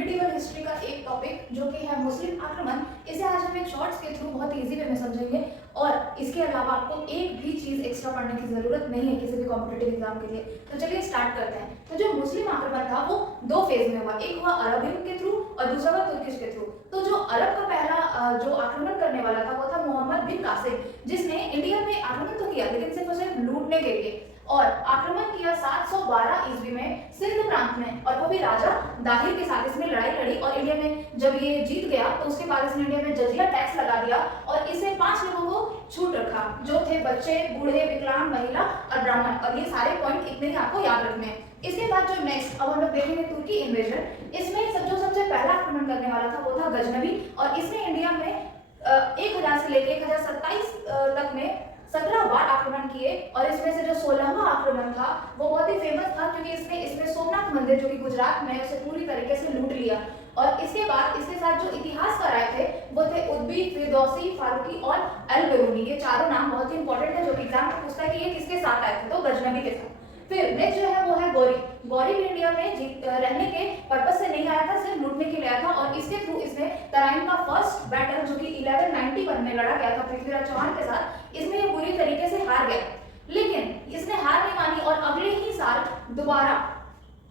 Medieval history का एक topic जो कि है मुस्लिम आक्रमण। इसे आज हम एक शॉर्ट्स के थ्रू बहुत ही इजी वे में समझेंगे और इसके अलावा आपको एक भी चीज एक्स्ट्रा पढ़ने की जरूरत नहीं है किसी भी कॉम्पिटिटिव एग्जाम के लिए। तो चलिए स्टार्ट करते हैं। तो जो मुस्लिम आक्रमण था वो दो फेज में हुआ, एक हुआ अरब युग के थ्रू और दूसरा हुआ तुर्किश के थ्रू। तो जो अरब का पहला जो आक्रमण करने वाला था वो था मोहम्मद बिन कासिम, जिसने इंडिया में आक्रमण तो किया लेकिन सिर्फ उसे लूटने के लिए, और आक्रमण किया 712 ईस्वी में सिंध प्रांत में, और वो भी राजा दाहिर के साथ इसमें लड़ाई लड़ी। और इंडिया में जब ये जीत गया तो उसके बाद इसने इंडिया में जजिया टैक्स लगा दिया और इसे 5 लोगों को छूट रखा, जो थे बच्चे, बूढ़े, विकलांग, महिला और ब्राह्मण। और ये सारे पॉइंट इतने ही आपको याद रखने हैं। इसके बाद जो नेक्स्ट अब हम लोग देखेंगे तुर्की इन्वेजन। इसमें जो सबसे पहला आक्रमण करने वाला था वो था गजनवी, और इसने इंडिया में 1000 से लेकर 1027 तक में 17 बार आक्रमण किए। और इसमें से जो 16वां आक्रमण था वो बहुत ही फेमस था क्योंकि इसने इसमें सोमनाथ मंदिर जो कि गुजरात में, उसे पूरी तरीके से लूट लिया। और इसके बाद इसके साथ जो इतिहासकार आए थे वो थे उद्बी, फिरदौसी, फारूकी और अल बिरूनी। ये चारों नाम बहुत ही इंपॉर्टेंट है जो कि एग्जाम में पूछता है कि ये किसके साथ आए थे, तो गजनवी के साथ। फिर नेक्स्ट जो है वो है गौरी। गौरी भी इंडिया में रहने के पर्पस से नहीं आया था, सिर्फ लूटने के लिए आया था। और इसके थ्रू इसने तराइन का फर्स्ट बैटल जो कि 1191 में लड़ा गया था पृथ्वीराज चौहान के साथ, इसमें ये बुरी तरीके से हार गया। लेकिन इसने हार नहीं मानी और अगले ही साल दोबारा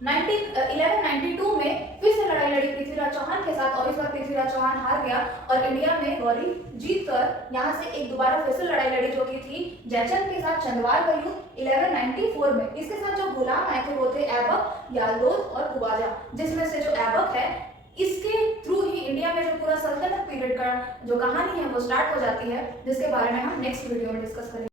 1192 में फिर से लड़ाई लड़ी पृथ्वीराज चौहान के साथ, और इस बार पृथ्वीराज चौहान हार गया और इंडिया में गौरी जीतकर यहाँ से एक दोबारा फिर से लड़ाई लड़ी जो कि थी जयचंद के साथ, चंदवार का युद्ध 1194 में। इसके साथ जो गुलाम आए थे वो थे ऐबक, यालदोज और कुबाजा, जिसमें से जो ऐबक है इसके थ्रू ही इंडिया में जो पूरा सल्तनत पीरियड का जो कहानी है वो स्टार्ट हो जाती है, जिसके बारे में हम नेक्स्ट वीडियो में डिस्कस करेंगे।